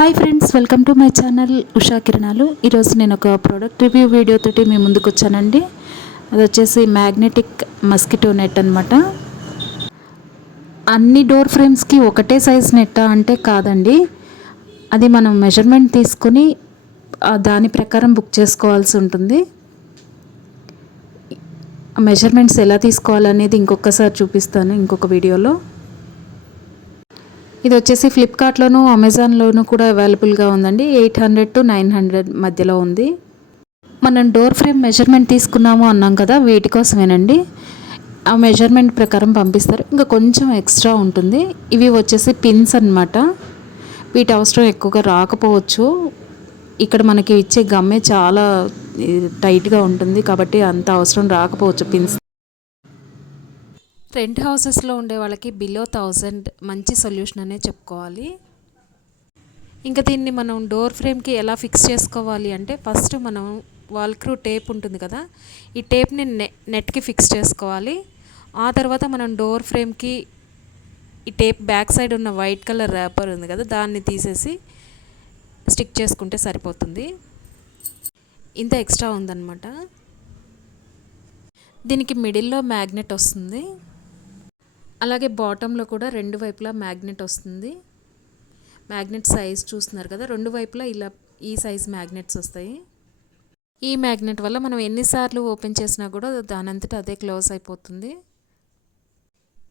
Hi friends, welcome to my channel Usha కిరణాలు. ఈరోజు నేను ఒక ప్రోడక్ట్ రివ్యూ వీడియో తోటి మీ ముందుకు వచ్చానండి. అది వచ్చేసి మ్యాగ్నెటిక్ మస్కిటో నెట్ అనమాట. అన్ని డోర్ ఫ్రేమ్స్కి ఒకటే సైజ్ నెట్ అంటే కాదండి. అది మనం మెజర్మెంట్ తీసుకొని దాని ప్రకారం బుక్ చేసుకోవాల్సి ఉంటుంది. మెజర్మెంట్స్ ఎలా తీసుకోవాలనేది ఇంకొకసారి చూపిస్తాను ఇంకొక వీడియోలో. ఇది వచ్చేసి ఫ్లిప్కార్ట్లోను అమెజాన్లోను కూడా అవైలబుల్గా ఉందండి. 800 to 900 మధ్యలో ఉంది. మనం డోర్ ఫ్రేమ్ మెజర్మెంట్ తీసుకున్నాము అన్నాం కదా, వీటి కోసమేనండి. ఆ మెజర్మెంట్ ప్రకారం పంపిస్తారు. ఇంకా కొంచెం ఎక్స్ట్రా ఉంటుంది. ఇవి వచ్చేసి పిన్స్ అన్నమాట. వీటి అవసరం ఎక్కువగా రాకపోవచ్చు. ఇక్కడ మనకి ఇచ్చే గమ్మే చాలా టైట్గా ఉంటుంది కాబట్టి అంత అవసరం రాకపోవచ్చు పిన్స్. రెంట్ హౌసెస్లో ఉండే వాళ్ళకి బిలో 1000 మంచి సొల్యూషన్ అనే చెప్పుకోవాలి. ఇంకా దీన్ని మనం డోర్ ఫ్రేమ్కి ఎలా ఫిక్స్ చేసుకోవాలి అంటే, ఫస్ట్ మనం వాల్క్రూ టేప్ ఉంటుంది కదా, ఈ టేప్ని నెట్కి ఫిక్స్ చేసుకోవాలి. ఆ తర్వాత మనం డోర్ ఫ్రేమ్కి ఈ టేప్ బ్యాక్ సైడ్ ఉన్న వైట్ కలర్ ర్యాపర్ ఉంది కదా, దాన్ని తీసేసి స్టిక్ చేసుకుంటే సరిపోతుంది. ఇంత ఎక్స్ట్రా ఉందన్నమాట. దీనికి మిడిల్లో మ్యాగ్నెట్ వస్తుంది. అలాగే బాటంలో కూడా రెండు వైపులా మ్యాగ్నెట్ వస్తుంది. మ్యాగ్నెట్ సైజ్ చూస్తున్నారు కదా, రెండు వైపులా ఇలా ఈ సైజ్ మ్యాగ్నెట్స్ వస్తాయి. ఈ మ్యాగ్నెట్ వల్ల మనం ఎన్నిసార్లు ఓపెన్ చేసినా కూడా దానంతట అదే క్లోజ్ అయిపోతుంది.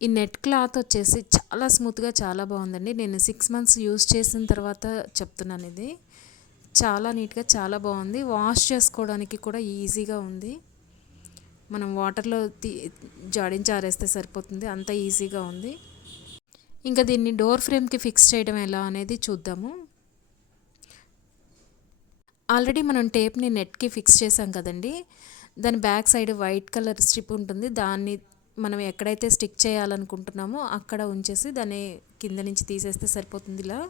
ఈ నెట్ క్లాత్ వచ్చేసి చాలా స్మూత్గా చాలా బాగుందండి. నేను 6 months యూజ్ చేసిన తర్వాత చెప్తున్నాను. ఇది చాలా నీట్గా చాలా బాగుంది. వాష్ చేసుకోవడానికి కూడా ఈజీగా ఉంది. మనం వాటర్లో జాడించి ఆరేస్తే సరిపోతుంది, అంత ఈజీగా ఉంది. ఇంకా దీన్ని డోర్ ఫ్రేమ్కి ఫిక్స్ చేయడం ఎలా అనేది చూద్దాము. ఆల్రెడీ మనం టేప్ని నెట్కి ఫిక్స్ చేసాం కదండి, దాని back side white colour strip ఉంటుంది. దాన్ని మనం ఎక్కడైతే స్టిక్ చేయాలనుకుంటున్నామో అక్కడ ఉంచేసి దాన్ని కింద నుంచి తీసేస్తే సరిపోతుంది. ఇలా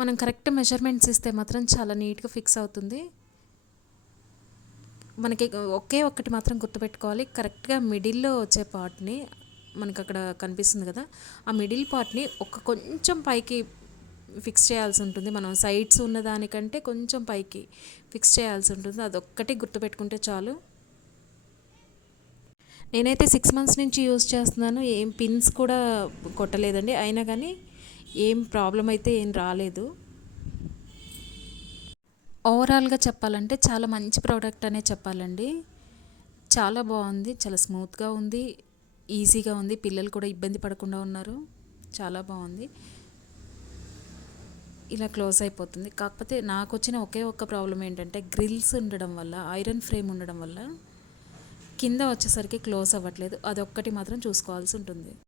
మనం కరెక్ట్ మెజర్మెంట్స్ ఇస్తే మాత్రం చాలా నీట్గా ఫిక్స్ అవుతుంది. మనకి ఒకే ఒక్కటి మాత్రం గుర్తుపెట్టుకోవాలి, కరెక్ట్గా మిడిల్లో వచ్చే పార్ట్ని మనకు అక్కడ కనిపిస్తుంది కదా, ఆ మిడిల్ పార్ట్ని కొంచెం పైకి ఫిక్స్ చేయాల్సి ఉంటుంది. మనం సైడ్స్ ఉన్న దానికంటే కొంచెం పైకి ఫిక్స్ చేయాల్సి ఉంటుంది. అదొక్కటి గుర్తుపెట్టుకుంటే చాలు. నేనైతే 6 months నుంచి యూజ్ చేస్తున్నాను. ఏం పిన్స్ కూడా కొట్టలేదండి, అయినా కానీ ఏం ప్రాబ్లం అయితే ఏం రాలేదు. ఓవరాల్గా చెప్పాలంటే చాలా మంచి ప్రోడక్ట్ అనే చెప్పాలండి. చాలా బాగుంది, చాలా స్మూత్గా ఉంది, ఈజీగా ఉంది. పిల్లలు కూడా ఇబ్బంది పడకుండా ఉన్నారు. చాలా బాగుంది. ఇలా క్లోజ్ అయిపోతుంది. కాకపోతే నాకు వచ్చిన ఒకే ఒక్క ప్రాబ్లం ఏంటంటే, గ్రిల్స్ ఉండడం వల్ల, ఐరన్ ఫ్రేమ్ ఉండడం వల్ల కింద వచ్చేసరికి క్లోజ్ అవ్వట్లేదు. అదొక్కటి మాత్రం చూసుకోవాల్సి ఉంటుంది.